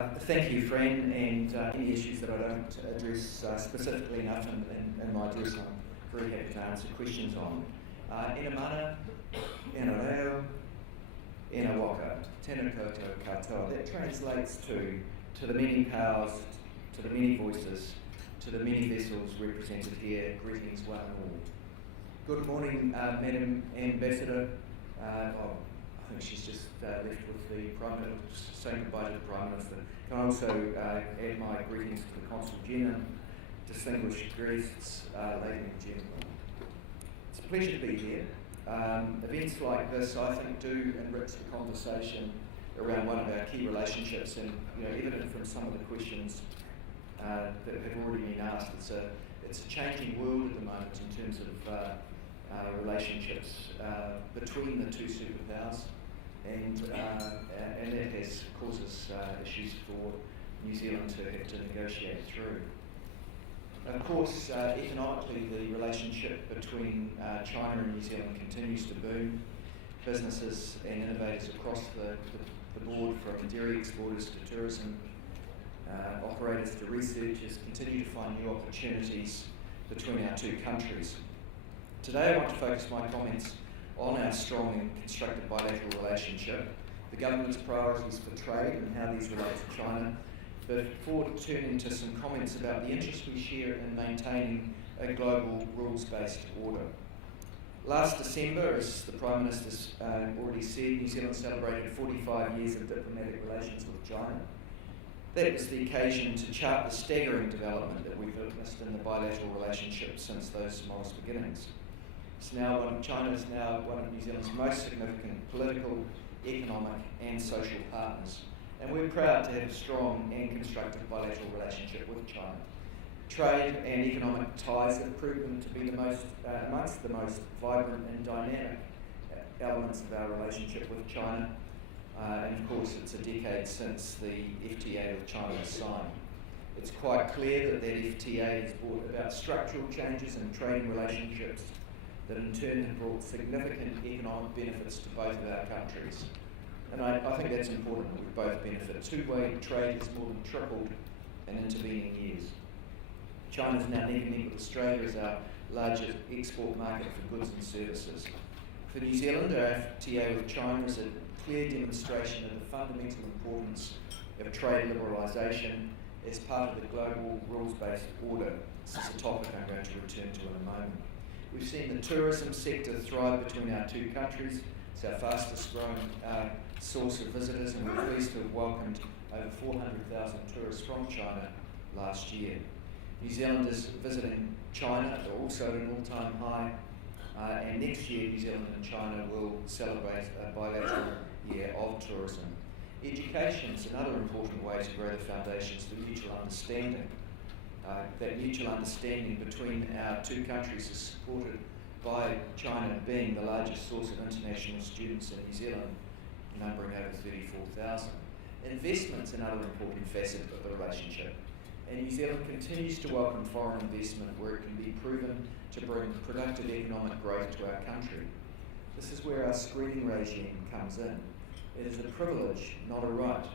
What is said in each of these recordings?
Thank you, Fran, and any issues that I don't address specifically enough in my address, I'm very happy to answer questions on. Ina mana, ina reo, ina waka, tēnā koutou katoa. That translates to the many powers, to the many voices, to the many vessels represented here. Greetings, one and all. Good morning, Madam Ambassador. I think she's just left with the Prime Minister, saying goodbye to the Prime Minister. Can I also add my greetings to the Consul General, distinguished guests, ladies and gentlemen. It's a pleasure to be here. Events like this, I think, do enrich the conversation around one of our key relationships, and evident from some of the questions that have already been asked. It's a changing world at the moment in terms of relationships between the two superpowers, and that causes issues for New Zealand to have to negotiate through. Of course, economically, the relationship between China and New Zealand continues to boom. Businesses and innovators across the board, from dairy exporters to tourism operators to researchers, continue to find new opportunities between our two countries. Today I want to focus my comments on our strong and constructive bilateral relationship, the government's priorities for trade and how these relate to China, before turning to some comments about the interest we share in maintaining a global rules-based order. Last December, as the Prime Minister's already said, New Zealand celebrated 45 years of diplomatic relations with China. That was the occasion to chart the staggering development that we've witnessed in the bilateral relationship since those modest beginnings. China is now one of New Zealand's most significant political, economic and social partners, and we're proud to have a strong and constructive bilateral relationship with China. Trade and economic ties have proven to be amongst the most vibrant and dynamic elements of our relationship with China, and of course it's a decade since the FTA with China was signed. It's quite clear that FTA has brought about structural changes in trading relationships that in turn have brought significant economic benefits to both of our countries. And I think that's important, that we both benefit. Two-way trade has more than tripled in intervening years. China is now neck and neck with Australia as our largest export market for goods and services. For New Zealand, our FTA with China is a clear demonstration of the fundamental importance of trade liberalisation as part of the global rules-based order. This is a topic I'm going to return to in a moment. We've seen the tourism sector thrive between our two countries. It's our fastest growing source of visitors, and we're pleased to have welcomed over 400,000 tourists from China last year. New Zealanders visiting China are also at an all-time high, and next year New Zealand and China will celebrate a bilateral year of tourism. Education is another important way to grow the foundations for mutual understanding. That mutual understanding between our two countries is supported by China being the largest source of international students in New Zealand, numbering over 34,000. Investment's another important facet of the relationship, and New Zealand continues to welcome foreign investment where it can be proven to bring productive economic growth to our country. This is where our screening regime comes in. It is a privilege, not a right,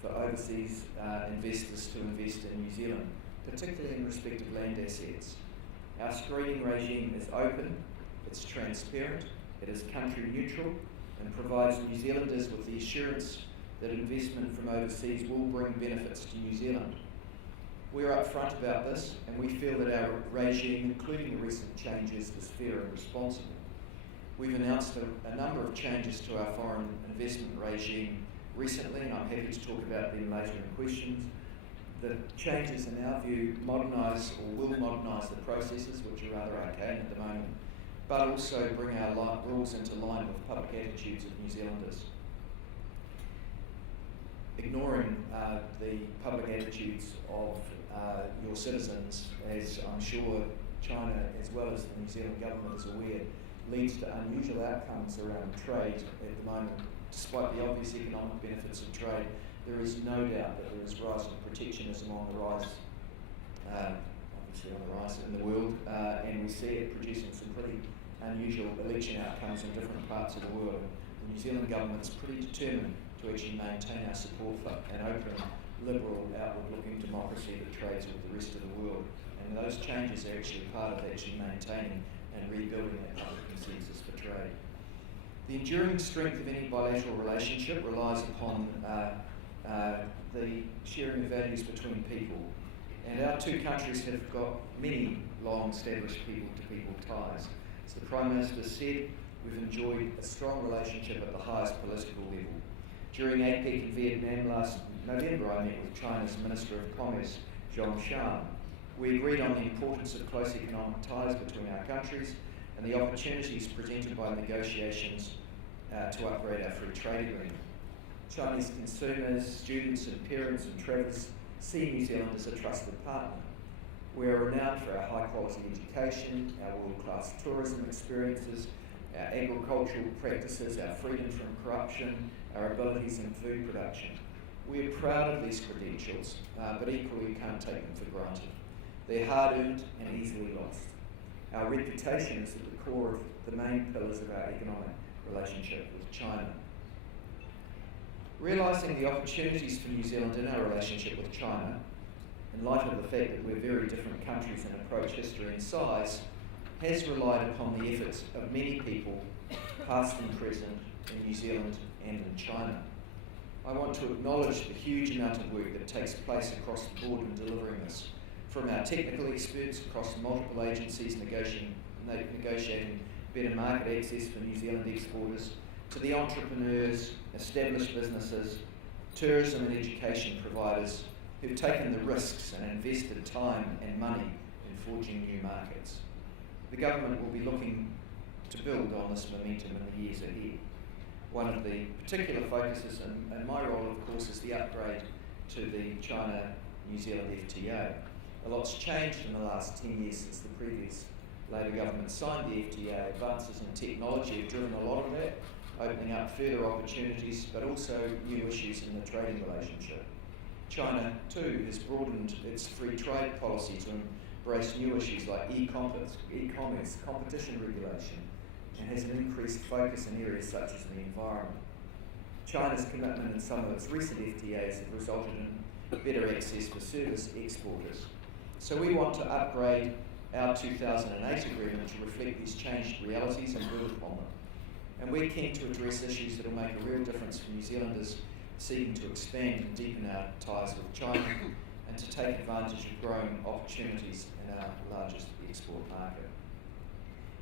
for overseas investors to invest in New Zealand, particularly in respect of land assets. Our screening regime is open, it's transparent, it is country neutral, and provides New Zealanders with the assurance that investment from overseas will bring benefits to New Zealand. We're upfront about this, and we feel that our regime, including the recent changes, is fair and responsible. We've announced a number of changes to our foreign investment regime recently, and I'm happy to talk about them later in questions. The changes, in our view, modernise or will modernise the processes, which are rather archaic at the moment, but also bring our rules into line with public attitudes of New Zealanders. Ignoring the public attitudes of your citizens, as I'm sure China, as well as the New Zealand government is aware, leads to unusual outcomes around trade at the moment. Despite the obvious economic benefits of trade, there is no doubt that there is rising protectionism on the rise, obviously on the rise in the world, and we see it producing some pretty unusual election outcomes in different parts of the world. The New Zealand government's pretty determined to actually maintain our support for an open liberal, outward-looking democracy that trades with the rest of the world. And those changes are actually part of actually maintaining and rebuilding that public consensus for trade. The enduring strength of any bilateral relationship relies upon the sharing of values between people. And our two countries have got many long-established people-to-people ties. As the Prime Minister said, we've enjoyed a strong relationship at the highest political level. During APEC in Vietnam last November, I met with China's Minister of Commerce, Zhong Shan. We agreed on the importance of close economic ties between our countries and the opportunities presented by negotiations to upgrade our free trade agreement. Chinese consumers, students and parents and travellers see New Zealand as a trusted partner. We are renowned for our high quality education, our world-class tourism experiences, our agricultural practices, our freedom from corruption, our abilities in food production. We are proud of these credentials, but equally we can't take them for granted. They're hard-earned and easily lost. Our reputation is at the core of the main pillars of our economic relationship with China. Realising the opportunities for New Zealand in our relationship with China, in light of the fact that we're very different countries in approach, history and size, has relied upon the efforts of many people, past and present, in New Zealand and in China. I want to acknowledge the huge amount of work that takes place across the board in delivering this, from our technical experts across multiple agencies negotiating better market access for New Zealand exporters, to the entrepreneurs, established businesses, tourism and education providers who've taken the risks and invested time and money in forging new markets. The government will be looking to build on this momentum in the years ahead. One of the particular focuses, and my role of course, is the upgrade to the China-New Zealand FTA. A lot's changed in the last 10 years since the previous Labor government signed the FTA. Advances in technology have driven a lot of that, opening up further opportunities, but also new issues in the trading relationship. China, too, has broadened its free trade policy to embrace new issues like e-commerce, competition regulation, and has an increased focus in areas such as the environment. China's commitment in some of its recent FTAs have resulted in better access for service exporters. So we want to upgrade our 2008 agreement to reflect these changed realities and build upon them. And we're keen to address issues that will make a real difference for New Zealanders seeking to expand and deepen our ties with China and to take advantage of growing opportunities in our largest export market.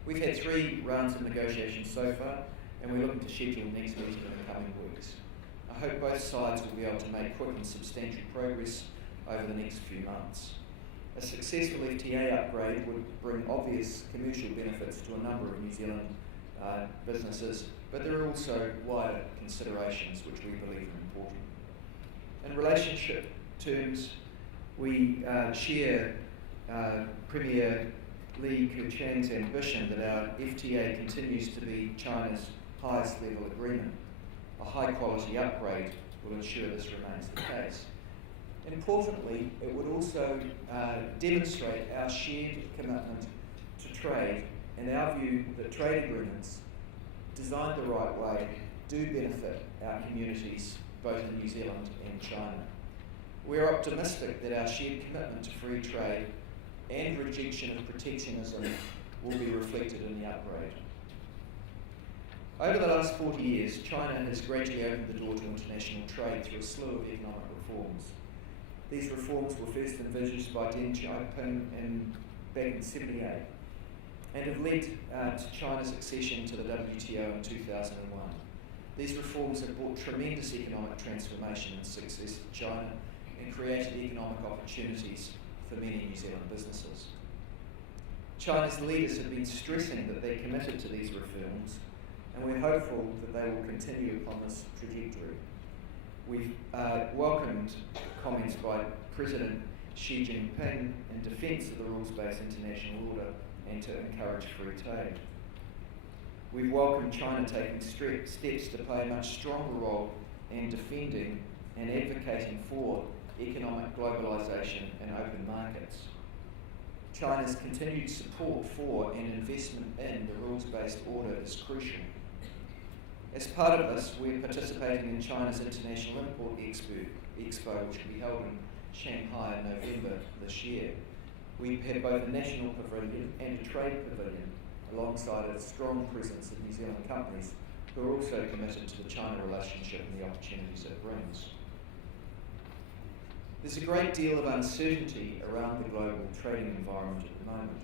We've had 3 rounds of negotiations so far, and we're looking to schedule the next meeting in the coming weeks. I hope both sides will be able to make quick and substantial progress over the next few months. A successful FTA upgrade would bring obvious commercial benefits to a number of New Zealand businesses, but there are also wider considerations which we believe are important. In relationship terms, we share Premier Li Keqiang's ambition that our FTA continues to be China's highest level agreement. A high quality upgrade will ensure this remains the case. Importantly, it would also demonstrate our shared commitment to trade and our view that trade agreements designed the right way do benefit our communities both in New Zealand and China. We are optimistic that our shared commitment to free trade and rejection of protectionism will be reflected in the upgrade. Over the last 40 years, China has gradually opened the door to international trade through a slew of economic reforms. These reforms were first envisaged by Deng Xiaoping back in 1978 and have led to China's accession to the WTO in 2001. These reforms have brought tremendous economic transformation and success to China and created economic opportunities for many New Zealand businesses. China's leaders have been stressing that they're committed to these reforms, and we're hopeful that they will continue upon this trajectory. We've welcomed comments by President Xi Jinping in defence of the rules-based international order and to encourage free trade. We've welcomed China taking steps to play a much stronger role in defending and advocating for economic globalisation and open markets. China's continued support for and investment in the rules-based order is crucial. As part of this, we're participating in China's international import Expo, which will be held in Shanghai in November this year. We have both a national pavilion and a trade pavilion, alongside a strong presence of New Zealand companies who are also committed to the China relationship and the opportunities it brings. There's a great deal of uncertainty around the global trading environment at the moment.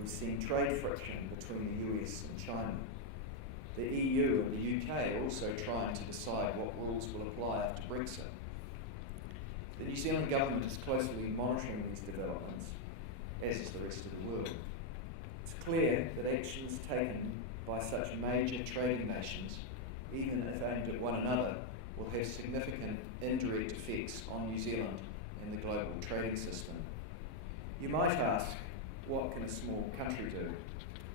We've seen trade friction between the US and China. The EU and the UK are also trying to decide what rules will apply after Brexit. The New Zealand government is closely monitoring these developments, as is the rest of the world. It's clear that actions taken by such major trading nations, even if aimed at one another, will have significant indirect effects on New Zealand and the global trading system. You might ask, what can a small country do?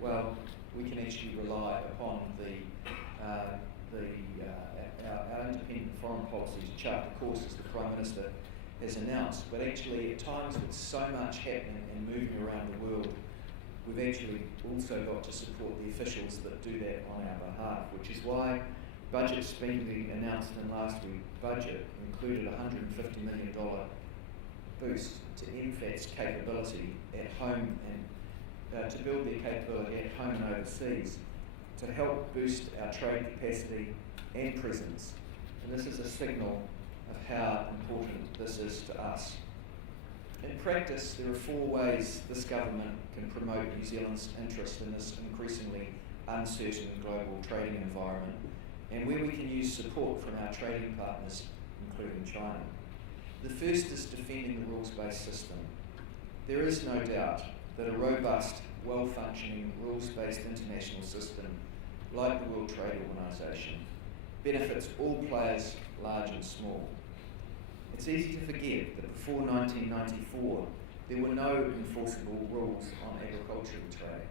Well, we can actually rely upon our independent foreign policy to chart the course, as the Prime Minister has announced. But actually, at times with so much happening and moving around the world, we've actually also got to support the officials that do that on our behalf, which is why budget spending announced in last week's budget included a $150 million boost to MFAT's capability at home and to build their capability at home and overseas to help boost our trade capacity and presence. And this is a signal of how important this is to us. In practice, there are 4 ways this government can promote New Zealand's interest in this increasingly uncertain global trading environment, and where we can use support from our trading partners, including China. The first is defending the rules-based system. There is no doubt that a robust, well-functioning, rules-based international system, like the World Trade Organization, benefits all players, large and small. It's easy to forget that before 1994, there were no enforceable rules on agricultural trade.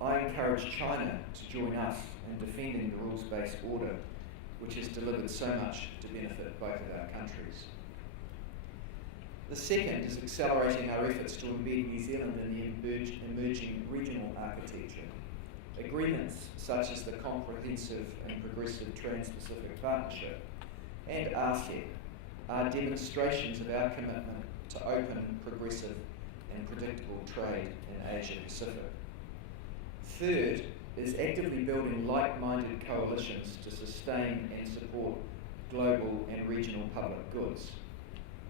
I encourage China to join us in defending the rules-based order, which has delivered so much to benefit both of our countries. The second is accelerating our efforts to embed New Zealand in the emerging regional architecture. Agreements such as the Comprehensive and Progressive Trans-Pacific Partnership and RCEP are demonstrations of our commitment to open, progressive and predictable trade in Asia-Pacific. Third is actively building like-minded coalitions to sustain and support global and regional public goods.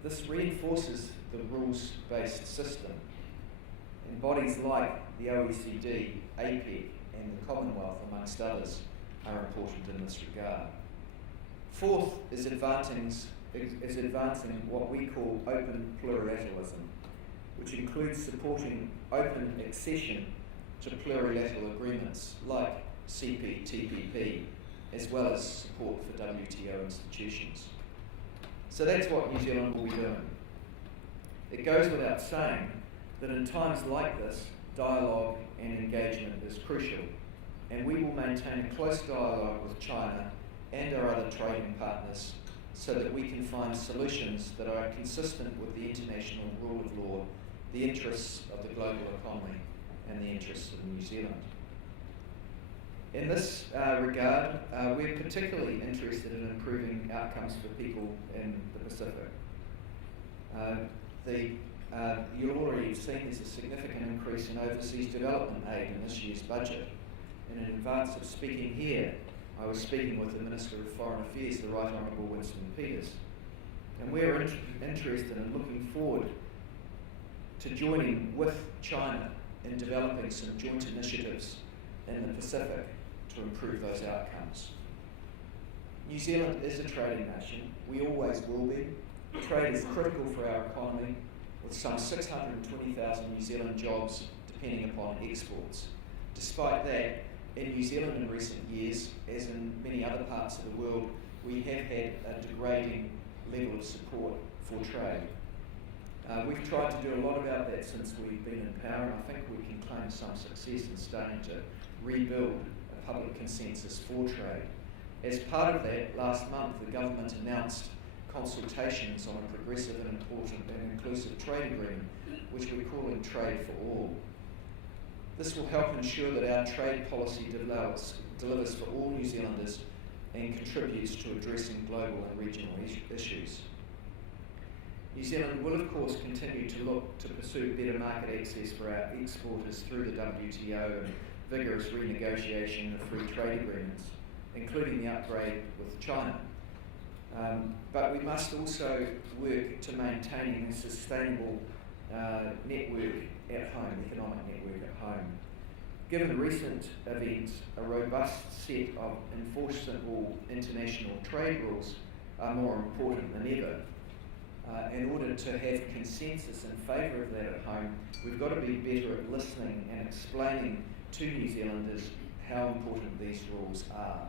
This reinforces the rules-based system, and bodies like the OECD, APEC and the Commonwealth, amongst others, are important in this regard. Fourth is advancing what we call open plurilateralism, which includes supporting open accession to plurilateral agreements like CPTPP, as well as support for WTO institutions. So that's what New Zealand will be doing. It goes without saying that in times like this, dialogue and engagement is crucial, and we will maintain a close dialogue with China and our other trading partners so that we can find solutions that are consistent with the international rule of law, the interests of the global economy, and the interests of New Zealand. In this regard, we're particularly interested in improving outcomes for people in the Pacific. You'll already have seen there's a significant increase in overseas development aid in this year's budget. And in advance of speaking here, I was speaking with the Minister of Foreign Affairs, the Right Honourable Winston Peters. And we're interested in looking forward to joining with China in developing some joint initiatives in the Pacific to improve those outcomes. New Zealand is a trading nation. We always will be. Trade is critical for our economy, with some 620,000 New Zealand jobs depending upon exports. Despite that, in New Zealand in recent years, as in many other parts of the world, we have had a degrading level of support for trade. We've tried to do a lot about that since we've been in power, and I think we can claim some success in starting to rebuild a public consensus for trade. As part of that, last month the government announced consultations on a progressive and important and inclusive trade agreement, which we're calling Trade for All. This will help ensure that our trade policy delivers for all New Zealanders and contributes to addressing global and regional issues. New Zealand will of course continue to look to pursue better market access for our exporters through the WTO and vigorous renegotiation of free trade agreements, including the upgrade with China. But we must also work to maintaining a sustainable network at home, economic network at home. Given recent events, a robust set of enforceable international trade rules are more important than ever. In order to have consensus in favour of that at home, we've got to be better at listening and explaining to New Zealanders how important these rules are.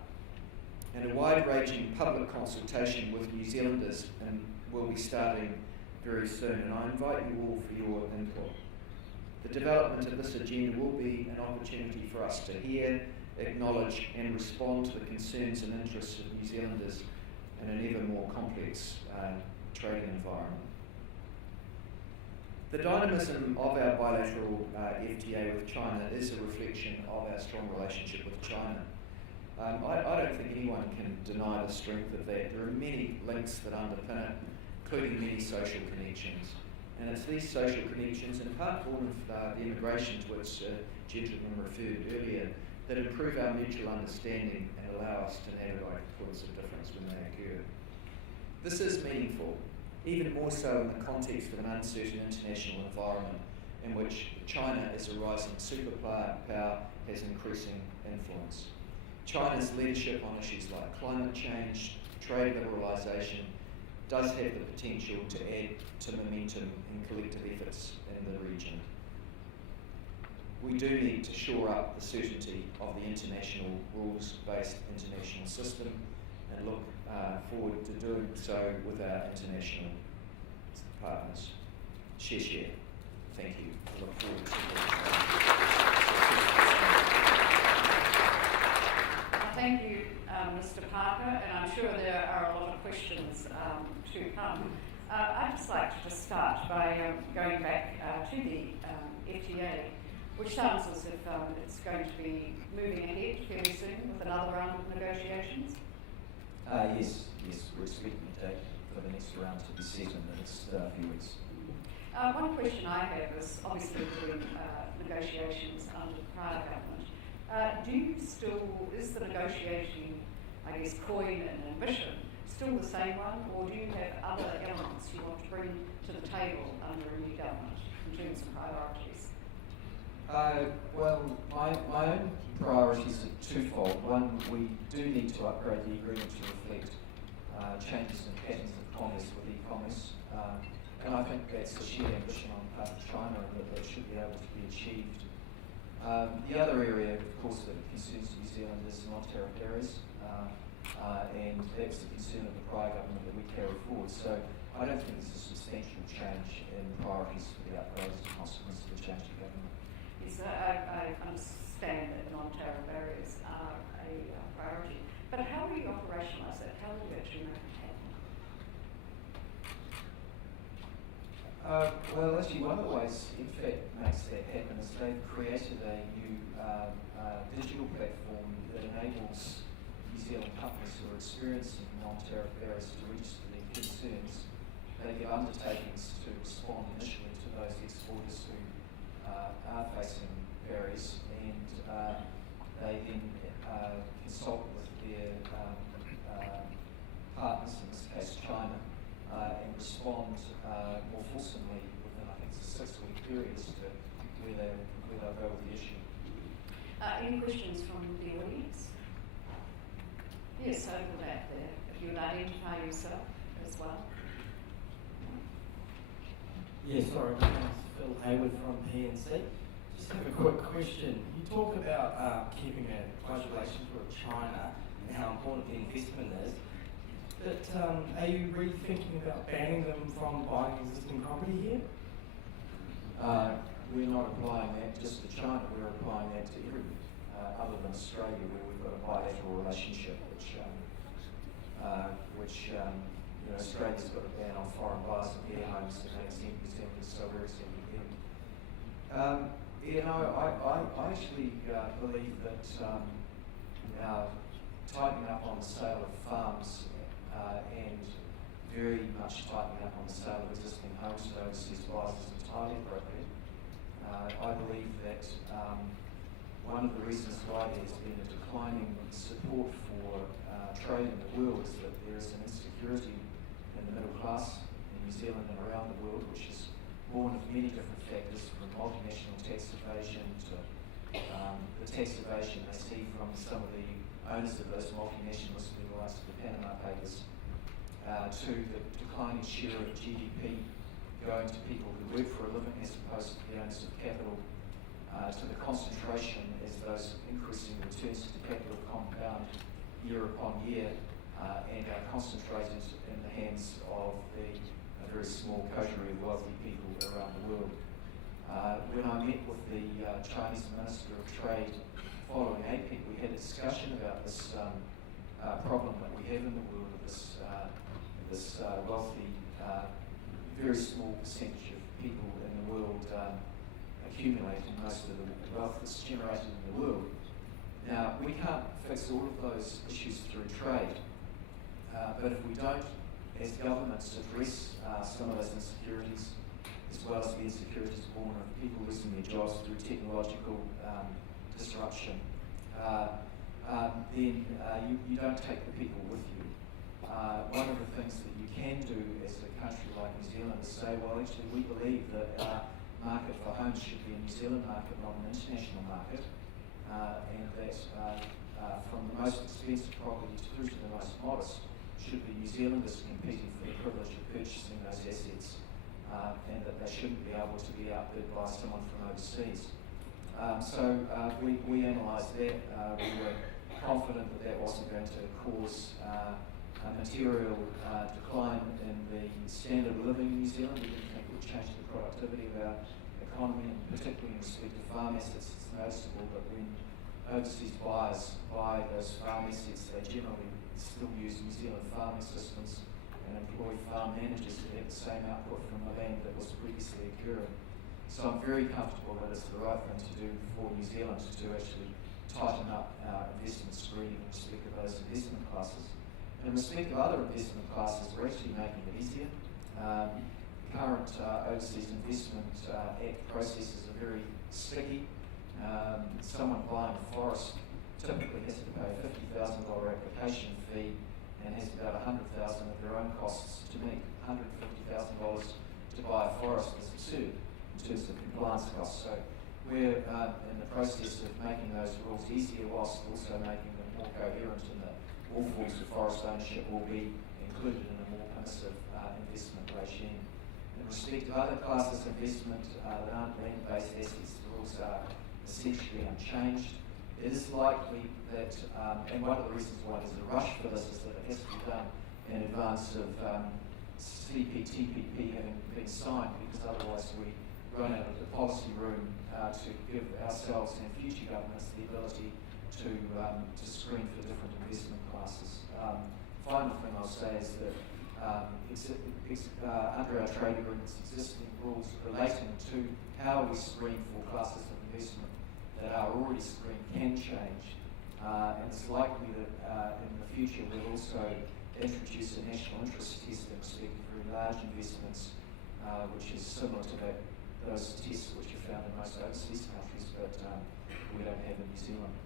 And a wide-ranging public consultation with New Zealanders will be starting very soon, and I invite you all for your input. The development of this agenda will be an opportunity for us to hear, acknowledge and respond to the concerns and interests of New Zealanders in an ever more complex trading environment. The dynamism of our bilateral FTA with China is a reflection of our strong relationship with China. I don't think anyone can deny the strength of that. There are many links that underpin it, including many social connections. And it's these social connections, in part born of the immigration to which gentleman referred earlier, that improve our mutual understanding and allow us to navigate points of difference when they occur. This is meaningful, even more so in the context of an uncertain international environment in which China, as a rising superpower, has increasing influence. China's leadership on issues like climate change, trade liberalisation, does have the potential to add to momentum in collective efforts in the region. We do need to shore up the certainty of the international rules-based international system and look forward to doing so with our international partners. Xie. Thank you. I look forward to Thank you, Mr. Parker, and I'm sure there are a lot of questions to come. I'd just like to just start by going back to the FTA, which sounds as if it's going to be moving ahead fairly soon with another round of negotiations. Yes, we're expecting the date for the next round to be set in the next few weeks. One question I have is obviously doing negotiations under the prior government. Is the negotiating, I guess, coin and ambition still the same one, or do you have other elements you want to bring to the table under a new government in terms of priorities? Well, my own priorities are twofold. One, we do need to upgrade the agreement to reflect changes in patterns of commerce with e-commerce, and I think that's a shared ambition on the part of China and that should be able to be achieved. The other area, of course, that concerns New Zealand is non-tariff barriers, and that's the concern of the prior government that we carry forward. So I don't think there's a substantial change in priorities for the upgrade as a consequence of the change in government. Yes, I understand that non-tariff barriers are a priority, but how will you operationalise that? How will you actually make it happen? Well, actually, one of the ways, in fact, makes that happen is they've created a new digital platform that enables New Zealand companies who are experiencing non-tariff barriers to register their concerns. They give undertakings to respond initially to those exporters who are facing barriers, and they then consult with their partners, in this case China, and respond more fulsomely within, I think, it's a 6-week period as to where they'll go with the issue. Any questions from the audience? Yes, over that there. If you would identify yourself as well. Yes, sorry, my name's Phil Hayward from PNC. Just have a quick question. You talk about keeping a close relationship with China and how important the investment is. But are you rethinking about banning them from buying existing property here? We're not applying that just to China, we're applying that to everyone, other than Australia, where we've got a bilateral relationship, which Australia's got a ban on foreign buyers of care homes and they exempt New Zealanders, so we're exempting them. I actually believe that our tightening up on the sale of farms and very much tightening up on the sale of existing homes to overseas buyers is entirely appropriate. I believe that one of the reasons why there's been a declining support for trade in the world is that there is an insecurity in the middle class in New Zealand and around the world, which is born of many different factors, from multinational tax evasion to the tax evasion they see from some of the owners of those multinationals, the likes of the Panama Papers, to the declining share of GDP going to people who work for a living as opposed to the owners of capital, to the concentration as those increasing returns to capital compound year upon year and are concentrated in the hands of a very small coterie of wealthy people around the world. When I met with the Chinese Minister of Trade following APEC, we had a discussion about this problem that we have in the world of this wealthy, very small percentage of people in the world accumulating most of the wealth that's generated in the world. Now, we can't fix all of those issues through trade, but if we don't, as governments, address some of those insecurities, as well as the insecurities born of people losing their jobs through technological disruption, then you don't take the people with you. One of the things that you can do as a country like New Zealand is say, well, actually, we believe that our market for homes should be a New Zealand market, not an international market, and that from the most expensive properties through to the most modest, should be New Zealanders competing for the privilege of purchasing those assets, and that they shouldn't be able to be outbid by someone from overseas. So we analysed that. We were confident that that wasn't going to cause a material decline in the standard of living in New Zealand. We didn't think it would change the productivity of our economy, and particularly in respect to farm assets. It's noticeable that when overseas buyers buy those farm assets, they generally still use New Zealand farming systems and employ farm managers to have the same output from the land that was previously occurring. So I'm very comfortable that it's the right thing to do for New Zealand to actually tighten up our investment screening in respect of those investment classes. In respect of other investment classes, we're actually making it easier. Current Overseas Investment Act processes are very sticky. Someone buying a forest typically has to pay a $50,000 application fee and has about $100,000 of their own costs to meet. $150,000 to buy a forest is absurd in terms of compliance costs. So we're in the process of making those rules easier whilst also making them more coherent, in that all forms of forest ownership will be included in a more permissive investment regime. In respect of other classes of investment that aren't land-based assets, the rules are essentially unchanged. It is likely that, and one of the reasons why there's a rush for this is that it has to be done in advance of CPTPP having been signed, because otherwise we run out of the policy room to give ourselves and future governments the ability to screen for different investment classes. Final thing I'll say is that under our trade agreements, existing rules relating to how we screen for classes of investment that are already screened can change, and it's likely that in the future we'll also introduce a national interest test in respect of very large investments, which is similar to those tests which are found in most overseas countries, but we don't have in New Zealand.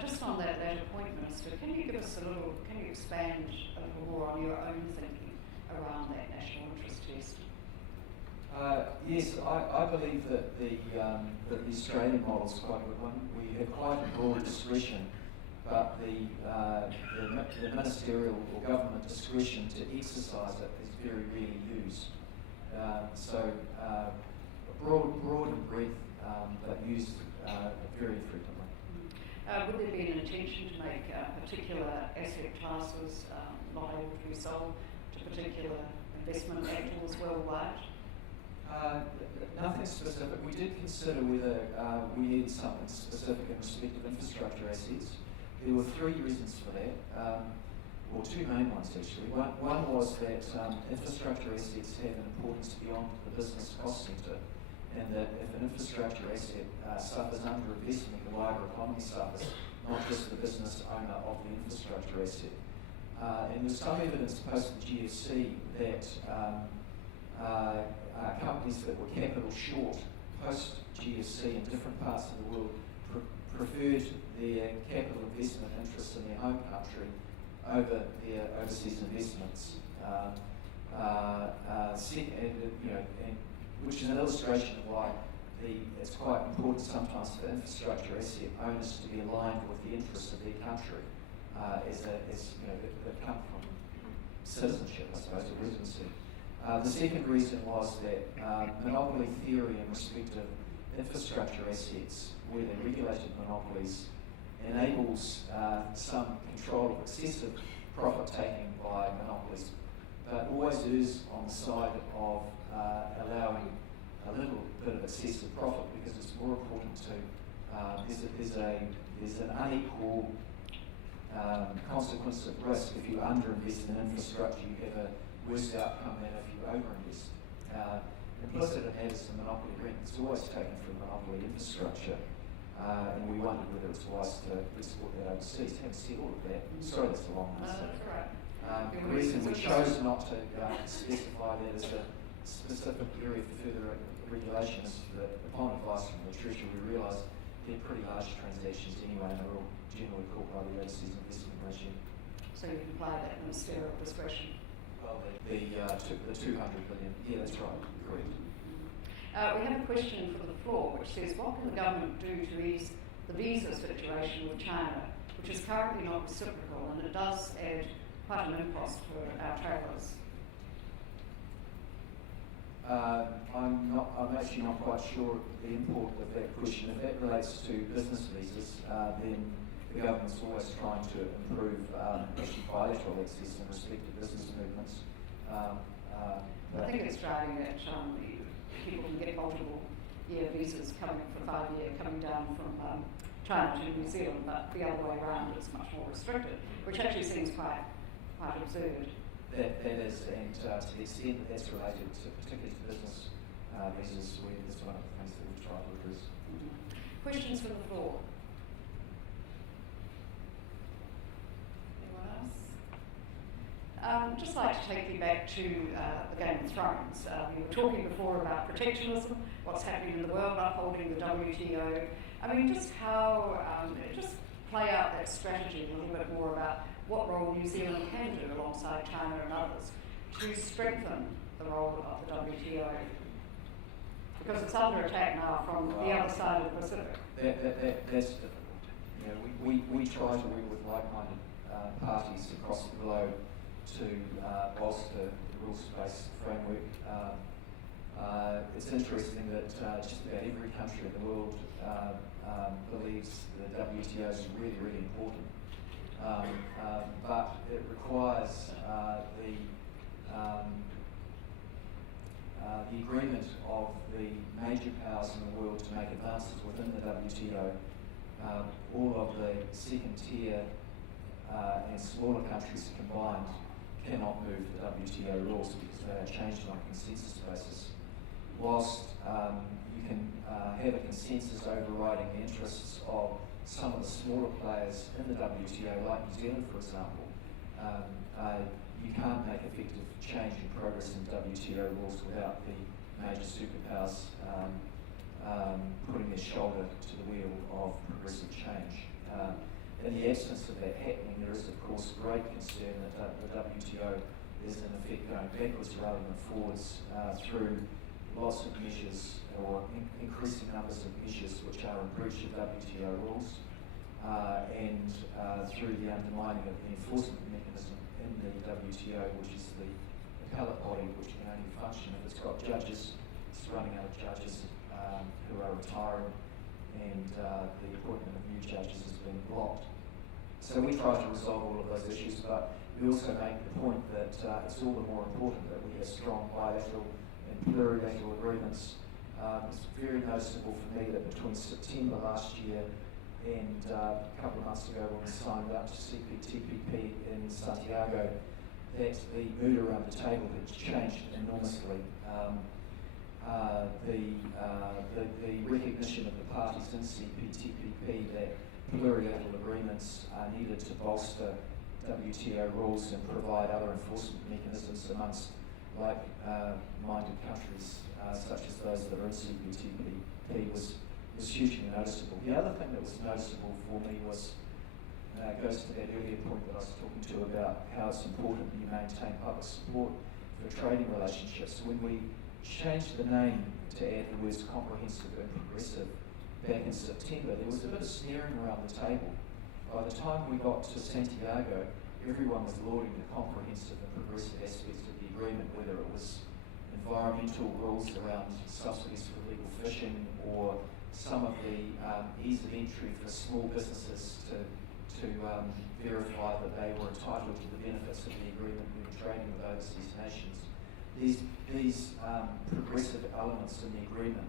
Just on that point, Minister, can you expand a little more on your own thinking around that national interest test? Yes, I believe that the Australian model is quite a good one. We have quite a broad discretion, but the ministerial or government discretion to exercise it is very rarely used. So broad and breadth, but used very frequently. Would there be an intention to make particular asset classes not able to be sold to particular investment vehicles worldwide? Nothing specific. We did consider whether we needed something specific in respect of infrastructure assets. There were three reasons for that, or two main ones actually. One was that infrastructure assets have an importance beyond the business cost centre, and that if an infrastructure asset suffers underinvestment, the wider economy suffers, not just the business owner of the infrastructure asset. And there's some evidence post the GFC that companies that were capital short post GFC in different parts of the world preferred their capital investment interests in their home country over their overseas investments. Which is an illustration of why it's quite important sometimes for infrastructure asset owners to be aligned with the interests of their country, that come from citizenship, I suppose, or residency. The second reason was that monopoly theory in respect of infrastructure assets, where they're regulated monopolies, enables some control of excessive profit-taking by monopolies, but always is on the side of allowing a little bit of excessive profit, because it's more important to, there's an unequal consequence of risk. If you underinvest in infrastructure, you have a worse outcome than if you overinvest. Implicit in that is the monopoly rent. It's always taken from monopoly infrastructure, and we wondered whether it's wise to export that overseas. Having said all of that, sorry that's a long answer. That's all right. The reason we chose not to specify that as a specific area for further regulation is that upon advice from the Treasury, we realised they're pretty large transactions anyway, and they're all generally caught by the overseas investment regime. So you can apply that ministerial discretion. Well, the 200 billion, yeah, that's right, correct. We have a question from the floor which says, what can the government do to ease the visa situation with China, which is currently not reciprocal, and it does add quite an impost for our travellers? I'm actually not quite sure the import of that question. If that relates to business visas, then the government's always trying to improve actually bilateral access in respect to business movements. I think it's driving that people can get multiple year visas coming for 5 year coming down from China to New Zealand, but the other way around is much more restricted, which actually seems quite absurd. That is, and to the extent that that's related to, particularly to business visas, that's one of the things that we've tried to address. Questions from the floor? Anyone else? Just like to take you back to the Game of Thrones. We were talking before about protectionism, what's happening in the world, upholding the WTO. I mean, just how, just play out that strategy a little bit more about what role New Zealand can do alongside China and others to strengthen the role of the WTO. Because it's under attack now from the other side of the Pacific. That's difficult. You know, we try to work with like-minded parties across the globe to bolster the rules-based framework. It's interesting that just about every country in the world believes the WTO is really, really important. But it requires the agreement of the major powers in the world to make advances within the WTO. All of the second tier and smaller countries combined cannot move the WTO rules because they are changed on a consensus basis. Whilst you can have a consensus overriding the interests of some of the smaller players in the WTO, like New Zealand, for example, you can't make effective change and progress in WTO rules without the major superpowers putting their shoulder to the wheel of progressive change. In the absence of that happening, there is, of course, great concern that the WTO is in effect going backwards rather than forwards through lots of measures or increasing numbers of measures which are in breach of WTO rules and through the undermining of the enforcement mechanism in the WTO, which is the appellate body which can only function if it's got judges. It's running out of judges who are retiring, and the appointment of new judges has been blocked. So we try to resolve all of those issues, but we also make the point that it's all the more important that we have strong bilateral and plurilateral agreements. It's very noticeable for me that between September last year and a couple of months ago when we signed up to CPTPP in Santiago, that the mood around the table had changed enormously. The recognition of the parties in CPTPP that plurilateral agreements are needed to bolster WTO rules and provide other enforcement mechanisms amongst like-minded countries, such as those that are in CPTPP, was hugely noticeable. The other thing that was noticeable for me was goes to that earlier point that I was talking to about how it's important that you maintain public support for trading relationships. When we changed the name to add the words comprehensive and progressive back in September, there was a bit of sneering around the table. By the time we got to Santiago, everyone was lauding the comprehensive and progressive aspects of the agreement, whether it was environmental rules around subsidies for legal fishing or some of the ease of entry for small businesses to verify that they were entitled to the benefits of the agreement when trading with overseas nations. These progressive elements in the agreement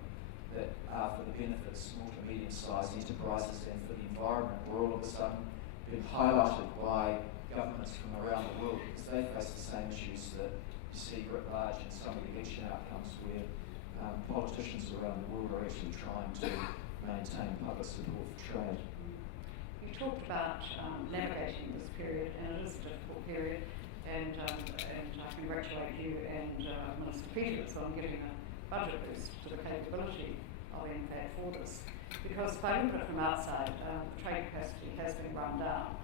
that are for the benefit of small to medium-sized enterprises and for the environment were all of a sudden being highlighted by governments from around the world, because they face the same issues that you see writ large in some of the election outcomes where politicians around the world are actually trying to maintain public support for trade. You talked about navigating this period, and it is a difficult period, and I congratulate you and Minister Peters on giving a budget boost to the capability of NPAT for this. Because if I look at it from outside, the trade capacity has been run down.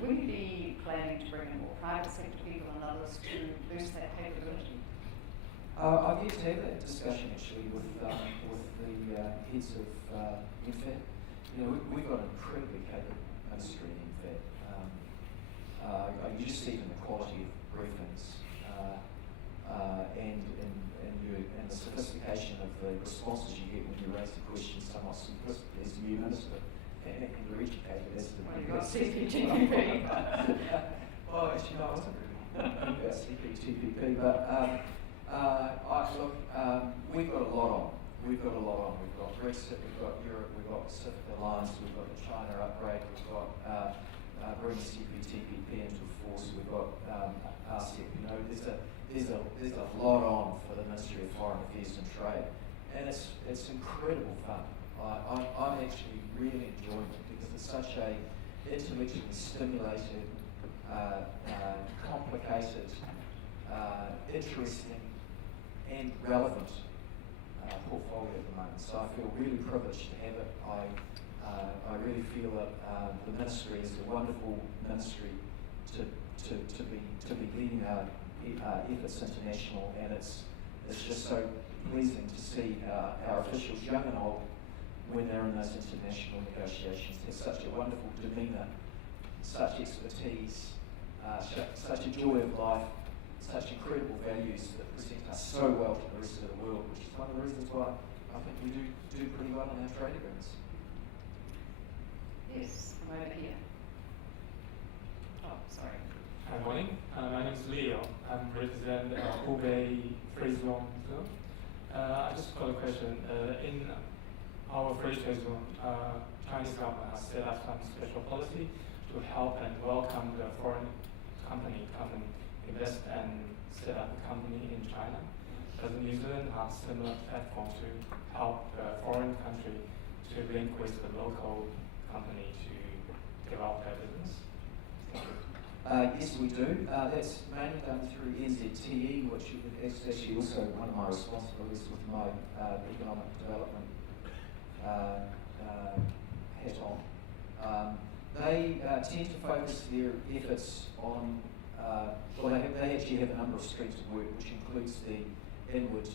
Will you be planning to bring in more private sector people and others to boost that capability? I've yet to have that discussion actually with the heads of NPAT. You know, we've got an incredibly capable ministry in NPAT. You just see it in the quality of briefings and the sophistication of the responses you get when you raise the question somewhat simplistically as the new minister. And you're educated as the Well, you've got CPTPP. Well, actually, no, I wasn't really about CPTPP, but we've got a lot on. We've got Brexit, we've got Europe, we've got Pacific Alliance, we've got the China upgrade, we've got bringing CPTPP into force, we've got RCEP. You know, there's a lot on for the Ministry of Foreign Affairs and Trade, and it's incredible fun. I'm actually really enjoying it because it's such a intellectually stimulated, complicated, interesting, and relevant portfolio at the moment. So I feel really privileged to have it. I really feel that the ministry is a wonderful ministry to be leading our efforts international, and it's just so pleasing to see our officials, young and old, when they're in those international negotiations, have such a wonderful demeanour, such expertise, such a joy of life, such incredible values that present us so well to the rest of the world, which is one of the reasons why I think we do pretty well on our trade agreements. Yes, I'm over here. Oh, sorry. Good morning. My name is Leo. I'm represent Hubei Free Zone. I just got a question. In our free trade zone, Chinese government has set up some special policy to help and welcome the foreign company come and invest and set up a company in China. Does New Zealand have similar platform to help the foreign country to link with the local company to develop their business? Thank you. Yes, we do. That's mainly done through NZTE, which is actually also one of my responsibilities with my economic development hat on. They tend to focus their efforts on, they actually have a number of streams of work, which includes the inward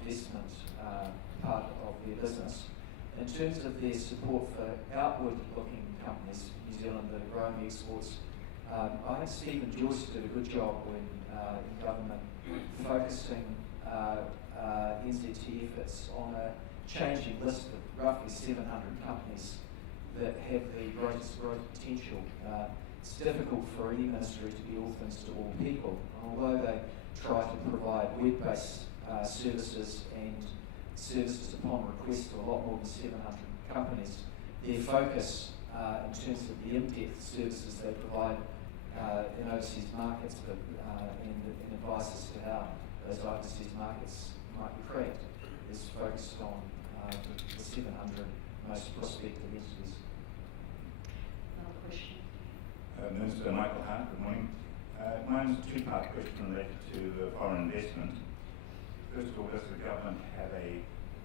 investment part of their business. In terms of their support for outward-looking companies, New Zealand that are growing exports, I think Stephen Joyce did a good job when in government focusing NZT efforts on a changing list of roughly 700 companies that have the greatest growth potential. It's difficult for any ministry to be all things to all people. Although they try to provide web-based services and services upon request to a lot more than 700 companies, their focus in terms of the in-depth services they provide in overseas markets and advice as to how those overseas markets might be cracked is focused on the 700 most prospective entities. question. Minister Michael Hart, good morning. Mine's a two-part question related to foreign investment. First of all, does the government have a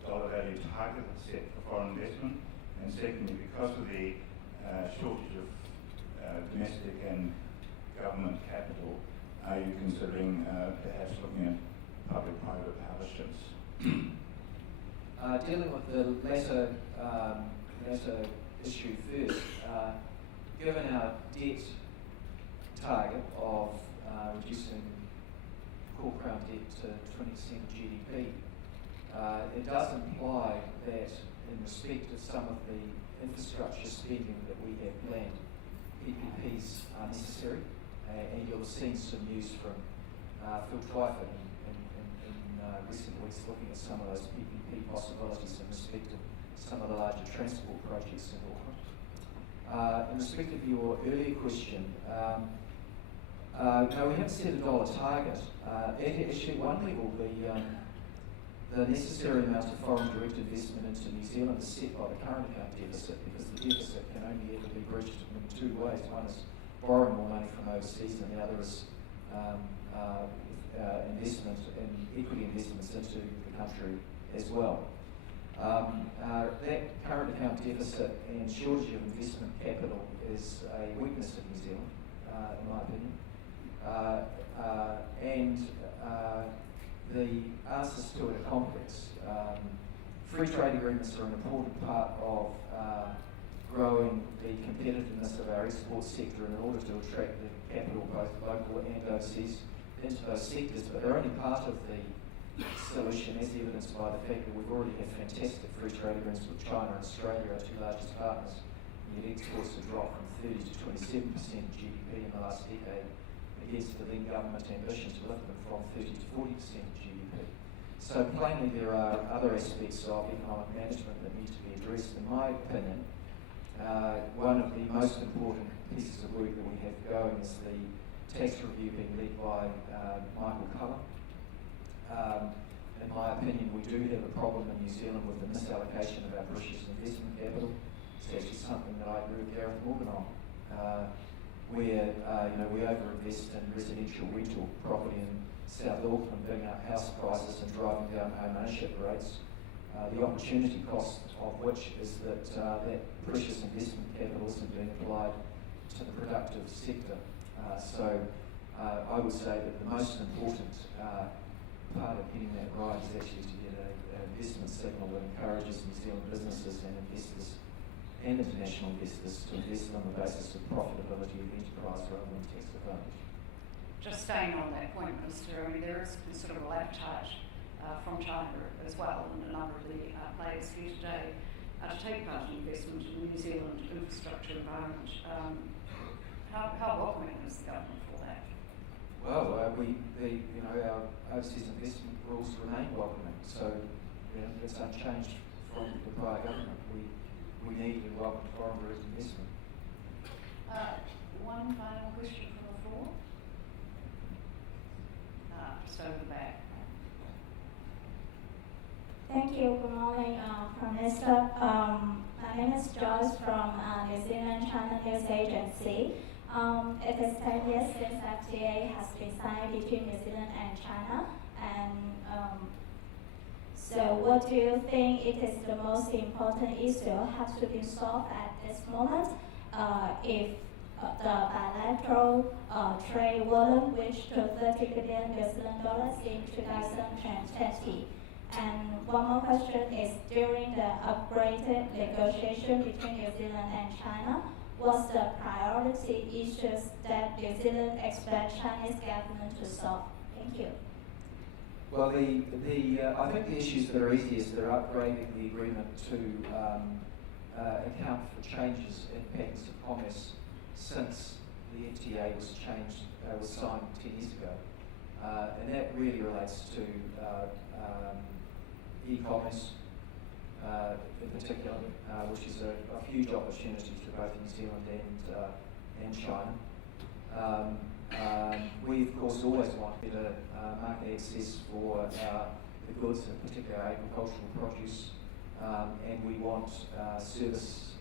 dollar value target set for foreign investment? And secondly, because of the shortage of domestic and government capital, are you considering perhaps looking at public-private partnerships? Dealing with the latter issue first, given our debt target of reducing core crown debt to 20% of GDP, it does imply that in respect of some of the infrastructure spending that we have planned, PPPs are necessary, and you'll have seen some news from Phil Twyford in recent weeks looking at some of those PPP possibilities in respect of some of the larger transport projects in Auckland. In respect of your earlier question, no, we haven't set a dollar target. At issue one level, the necessary amount of foreign direct investment into New Zealand is set by the current account deficit, because the deficit can only ever be bridged in two ways. One is borrowing more money from overseas, and the other is investment in equity investments into the country as well. That current account deficit and shortage of investment capital is a weakness of New Zealand, in my opinion. The answers to it are complex. Free trade agreements are an important part of growing the competitiveness of our export sector in order to attract the capital, both local and overseas, into those sectors, but they're only part of the solution, as evidenced by the fact that we've already had fantastic free trade agreements with China and Australia, our two largest partners, and yet exports have dropped from 30 to 27% of GDP in the last decade, against the then government ambition to lift them from 30 to 40% of GDP. So plainly there are other aspects of economic management that need to be addressed. In my opinion, one of the most important pieces of work that we have going is the tax review being led by Michael Cullen. In my opinion, we do have a problem in New Zealand with the misallocation of our precious investment capital. It's actually something that I agree with Gareth Morgan on. Where we overinvest in residential rental property in South Auckland, bringing up house prices and driving down home ownership rates. The opportunity cost of which is that that precious investment capital isn't being applied to the productive sector. So I would say that the most important part of getting that right is actually to get an investment signal that encourages New Zealand businesses and investors and international investors to invest on the basis of profitability of enterprise rather than tax advantage. Just staying on that point, Minister, I mean, there is considerable appetite from China as well, and a number of the players here today to take part in investment in the New Zealand infrastructure environment. How welcoming is the government for that? Well, our overseas investment rules remain welcoming, so it's unchanged from the prior government. We need and welcome foreign direct investment. One final question from the floor. Just over the back. Thank you. Good morning, Prime Minister. My name is Joyce from New Zealand China News Agency. It is 10 years since FTA has been signed between New Zealand and China, and so what do you think it is the most important issue has to be solved at this moment? If the bilateral trade volume reached to $30 billion in 2020. And one more question is, during the upgraded negotiation between New Zealand and China, what's the priority issues that New Zealand expects Chinese government to solve? Thank you. Well, I think the issues that are easiest are upgrading the agreement to account for changes in patterns of commerce since the FTA was signed 10 years ago. And that really relates to e-commerce in particular, which is a huge opportunity for both New Zealand and China. We, of course, always want better market access for the goods, in particular agricultural produce, and we want service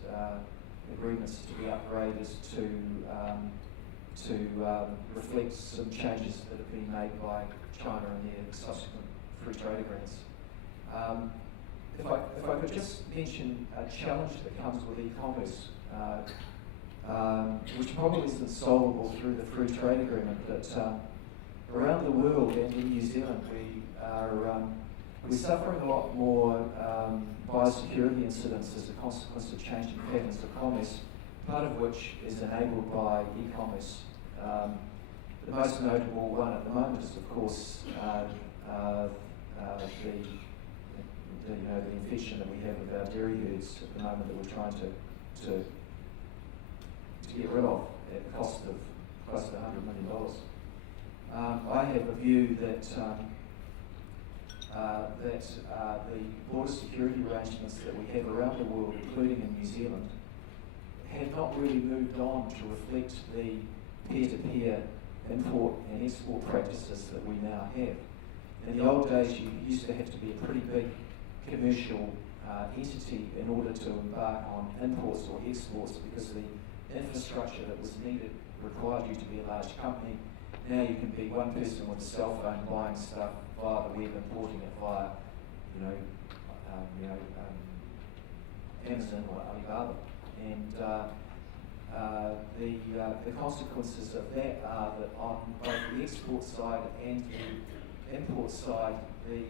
agreements to be upgraded to reflect some changes that have been made by China in their subsequent free trade agreements. If I could just mention a challenge that comes with e-commerce, which probably isn't solvable through the free trade agreement, but around the world and in New Zealand, we're suffering a lot more biosecurity incidents as a consequence of changing patterns of commerce, part of which is enabled by e-commerce. The most notable one at the moment is, of course, the infection that we have with our dairy herds at the moment that we're trying to get rid of at the cost of close to $100 million. I have a view that the border security arrangements that we have around the world, including in New Zealand, have not really moved on to reflect the peer-to-peer import and export practices that we now have. In the old days, you used to have to be a pretty big commercial entity in order to embark on imports or exports, because the infrastructure that was needed required you to be a large company. Now you can be one person with a cell phone buying stuff via the web, importing it via, Amazon or Alibaba, and the consequences of that are that on both the export side and the import side, the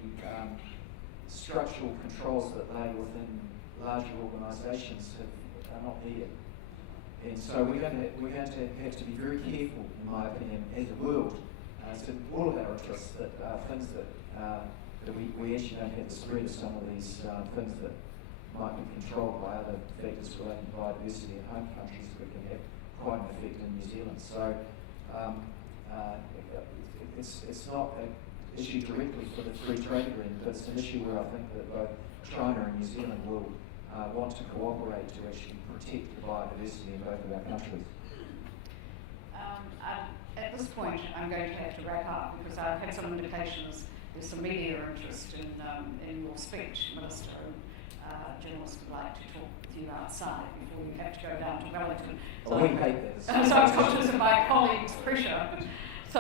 structural controls that lay within larger organisations are not needed. And so we're going to have to be very careful, in my opinion, as a world, to all of our interests, that things that we actually don't have the spread of some of these things that might be controlled by other factors relating to biodiversity in home countries that can have quite an effect in New Zealand. So it's not an issue directly for the free trade agreement, but it's an issue where I think that both China and New Zealand will want to cooperate to actually protect the biodiversity in both of our countries. At this point, I'm going to have to wrap up because I've had some indications there's some media interest in your speech, Minister, and journalists would like to talk with you outside before you have to go down to Wellington. So we hate that. So I'm conscious of my colleagues' pressure. So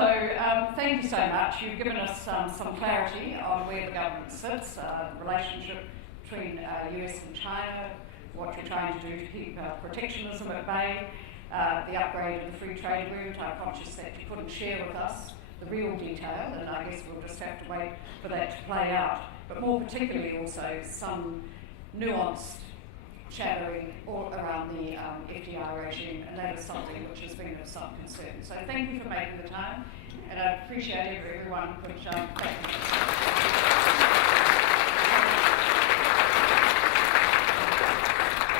thank you so much. You've given us some clarity on where the government sits, the relationship between US and China, what you're trying to do to keep protectionism at bay, the upgrade of the free trade agreement. I'm conscious that you couldn't share with us the real detail, and I guess we'll just have to wait for that to play out. But more particularly also some nuanced shadowing all around the FDI regime, and that is something which has been of some concern. So thank you for making the time, and I appreciate everyone could thank you.